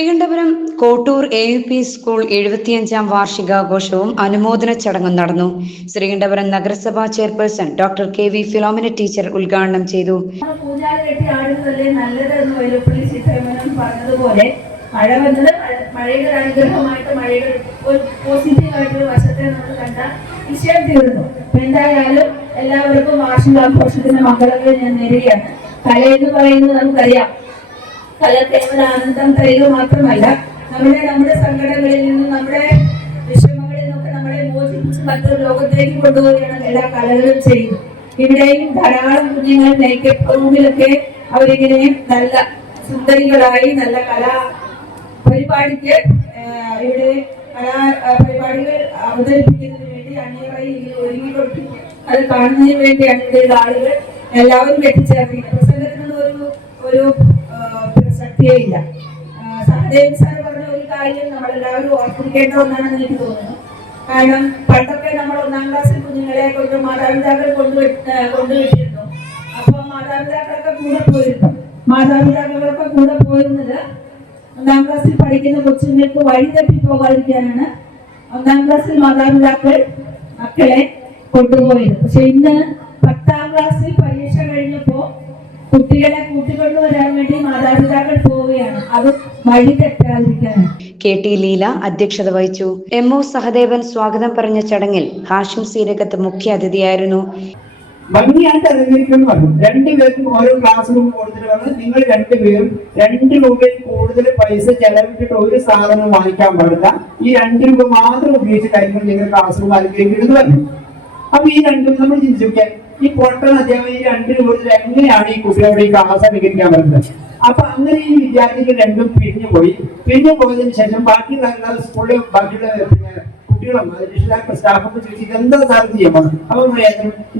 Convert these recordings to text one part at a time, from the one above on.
Sreekandapuram Kottoor AUP school 75ാം വാർഷികാഘോഷവും അനുമോദന ചടങ്ങും നടന്നു. ശ്രീകണ്ഠപുരം നഗരസഭാ chairperson doctor KV Philomina teacher ഉദ്ഘാടനം ചെയ്തു. മഴ വന്നത് മഴയുടെ അനുഗ്രഹമായിട്ട് മഴയുടെ ഒരു പോസിറ്റീവായിട്ടുള്ള വശത്തെ നമ്മൾ കണ്ട വിഷയം തീർന്നു. എന്തായാലും എല്ലാവർക്കും വാർഷികാഘോഷത്തിന്റെ മംഗളങ്ങൾ ഞാൻ നേരുകയാണ്. കലയെന്ന് പറയുന്നത് നമുക്കറിയാം, കല കേവല ആനന്ദം തരിക മാത്രമല്ല, നമ്മുടെ സങ്കടങ്ങളിൽ നിന്നും നമ്മുടെ വിഷമങ്ങളിൽ നിന്നൊക്കെ നമ്മളെ മോചിപ്പിച്ച് മറ്റൊരു ലോകത്തേക്ക് കൊണ്ടുപോവുകയാണ് എല്ലാ കലകളും ചെയ്യുന്നത്. ഇവിടെയും ധാരാളം കുഞ്ഞുങ്ങൾ മേക്കപ്പ് റൂമിലൊക്കെ അവരിങ്ങനെ നല്ല സുന്ദരികളായി നല്ല കലാ പരിപാടിക്ക് ഇവിടെ പരിപാടികൾ അവതരിപ്പിക്കുന്നതിന് വേണ്ടി അണിയറായി ഒരുങ്ങിക്കൊടുത്തു. അത് കാണുന്നതിന് വേണ്ടിയാണ് ഇവിടെ ആളുകൾ എല്ലാവരും എത്തിച്ചേർന്നിരിക്കുന്നത്. പ്രസംഗത്തിനൊന്നും ഒരു ശക്തിയേ ഇല്ല. സഹദേവൻ സാർ പറഞ്ഞ ഒരു കാര്യം നമ്മളെല്ലാവരും ഓർമ്മിക്കേണ്ട ഒന്നാണെന്ന് എനിക്ക് തോന്നുന്നു. കാരണം പണ്ടൊക്കെ നമ്മൾ 1ാം ക്ലാസ്സിൽ കുഞ്ഞുങ്ങളെ കൊണ്ട് മാതാപിതാക്കൾ കൊണ്ടുവിട്ടിരുന്നു. അപ്പൊ മാതാപിതാക്കളൊക്കെ കൂടെ പോയിരുന്നത് 1ാം ക്ലാസ്സിൽ പഠിക്കുന്ന കൊച്ചുങ്ങൾക്ക് വഴി തപ്പി പോകാതിരിക്കാനാണ് 1ാം ക്ലാസ്സിൽ മാതാപിതാക്കൾ മക്കളെ കൊണ്ടുപോയത്. പക്ഷെ ഇന്ന് 10ാം ക്ലാസ്സിൽ പരീക്ഷ കഴിഞ്ഞപ്പോ കുട്ടികളെ കൂട്ടിക്കൊണ്ടുവരാൻ വേണ്ടി മാതാപിതാക്കൾ പോവുകയാണ്. അത് വഴി തെറ്റാതിരിക്കാനാണ്. KT ലീല അധ്യക്ഷത വഹിച്ചു. MO സഹദേവൻ സ്വാഗതം പറഞ്ഞ ചടങ്ങിൽ ഹാഷിം സീരകത്ത് മുഖ്യ അതിഥിയായിരുന്നു. ഭംഗിയായിട്ട് അലങ്കരിക്കുന്നു പറഞ്ഞു. 2 പേർക്കും ഓരോ ക്ലാസ് റൂം കൊടുത്തിട്ട് നിങ്ങൾ 2 പേരും 2 രൂപയിൽ കൂടുതൽ പൈസ ചെലവിട്ടിട്ട് ഒരു സാധനം വാങ്ങിക്കാൻ പാടില്ല. ഈ 2 രൂപ മാത്രം ഉപയോഗിച്ച് കാര്യങ്ങൾ നിങ്ങൾ ക്ലാസ് റൂം അലങ്കരിക്കരുത് പറഞ്ഞു. അപ്പൊ ഈ 2 നമ്മൾ ചിന്തിച്ചു, ഈ പൊട്ടൻ അധ്യാപകർ ഈ 2 രൂപ എങ്ങനെയാണ് ഈ കുട്ടികളുടെ ഈ ക്ലാസ് അലങ്കരിക്കാൻ പറ്റുന്നത്? അപ്പൊ അങ്ങനെ ഈ വിദ്യാർത്ഥികൾ രണ്ടും പിരിഞ്ഞു പോയതിനു ശേഷം ബാക്കിയുള്ള സ്കൂളിലെ ബാക്കിയുള്ള കുട്ടികളും രക്ഷിതാക്കൾ സ്റ്റാഫൊക്കെ ചോദിച്ചിട്ട് എന്താ സാർ ചെയ്യാൻ പോകുന്നത്? അപ്പൊ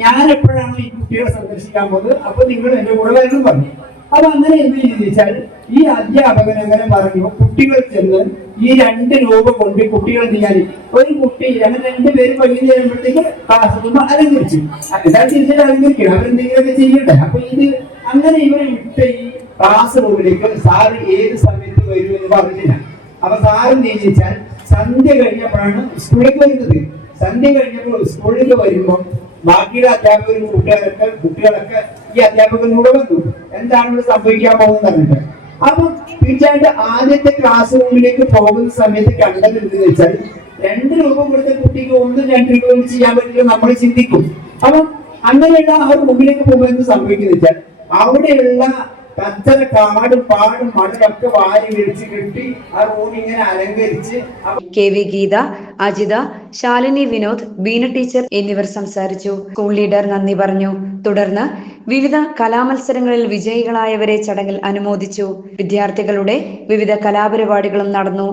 ഞാൻ എപ്പോഴാണ് ഈ കുട്ടികളെ സന്ദർശിക്കാൻ പോകുന്നത്? അപ്പൊ നിങ്ങൾ എന്റെ കൂടെ വരണം പറഞ്ഞു. അപ്പൊ അങ്ങനെ എന്ത് ചോദിച്ചാൽ ഈ അധ്യാപകൻ അങ്ങനെ പറഞ്ഞു, കുട്ടികൾ ചെന്ന് ഈ 2 രൂപ കൊണ്ട് കുട്ടികൾ ചെയ്യാൻ ഒരു കുട്ടി അങ്ങനെ 2 പേര് പകുതി ചെയ്യുമ്പോഴത്തേക്ക് ക്ലാസ് റൂം അലങ്കരിച്ചു. എന്താ തിരിച്ചിട്ട് അലങ്കരിക്കണം, അവരെന്തെങ്കിലുമൊക്കെ ചെയ്യട്ടെ. അപ്പൊ ഇത് അങ്ങനെ ഇവരെ വിട്ട് ഈ ക്ലാസ് റൂമിലേക്ക് സാറ് ഏത് സമയത്ത് വരും എന്ന് പറഞ്ഞില്ല. അപ്പൊ സാറ് ചോദിച്ചാൽ സന്ധ്യ കഴിഞ്ഞപ്പോഴാണ് സ്കൂളിലേക്ക് വരുന്നത്. സന്ധ്യ കഴിഞ്ഞപ്പോൾ സ്കൂളിലേക്ക് വരുമ്പോൾ ബാക്കിയുടെ അധ്യാപകരും കുട്ടികളൊക്കെ ഈ അധ്യാപകനൂടെ വന്നു. എന്താണ് ഇവിടെ സംഭവിക്കാൻ പോകുന്നത് പറഞ്ഞിട്ട്. അപ്പൊ തീർച്ചയായിട്ടും ആദ്യത്തെ ക്ലാസ് റൂമിലേക്ക് പോകുന്ന സമയത്ത് കണ്ടത് എന്തെന്ന് വെച്ചാൽ 2 രൂപ കൊടുത്ത കുട്ടിക്ക് 1-2 രൂപ ചെയ്യാൻ പറ്റില്ല നമ്മൾ ചിന്തിക്കും. അപ്പൊ അങ്ങനെയുള്ള ആ റൂമിലേക്ക് പോകുമ്പോൾ എന്ത് സംഭവിക്കുന്ന വെച്ചാൽ അവിടെയുള്ള കച്ചറ കാടും പാടും മണ്ണൊക്കെ വാരി വിളിച്ച് കെട്ടി ആ റൂം ഇങ്ങനെ അലങ്കരിച്ച്. KV ഗീത, അജിത, ശാലിനി വിനോദ്, ബീന ടീച്ചർ എന്നിവർ സംസാരിച്ചു. സ്കൂൾ ലീഡർ നന്ദി പറഞ്ഞു. തുടർന്ന് വിവിധ കലാമത്സരങ്ങളിൽ വിജയികളായവരെ ചടങ്ങിൽ അനുമോദിച്ചു. വിദ്യാർത്ഥികളുടെ വിവിധ കലാപരിപാടികളും നടന്നു.